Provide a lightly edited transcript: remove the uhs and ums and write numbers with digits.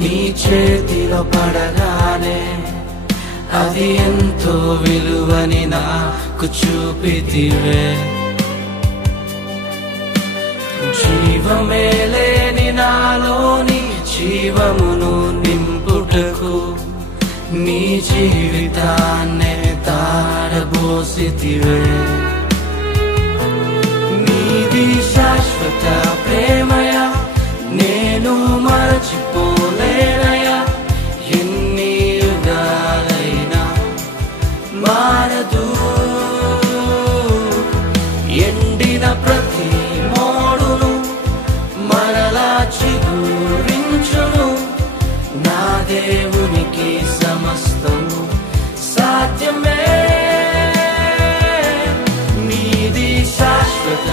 నీ చేతిలో పడగానే అది ఎంతో విలువని నాకు చూపితివే. జీవమే లేని నాలోని జీవమును నింపుటకు నీ జీవితాన్నే తారబోసితివే. నీది శాశ్వత ప్రేమయ నేను మరచిపోలేనయా. ఎన్ని యుగాలైనా మారదు. ఎండిన ప్రతి మోడును మరలా చిగురించును. నా దేవునికి సమస్తము సాధ్యమే. నీది శాశ్వత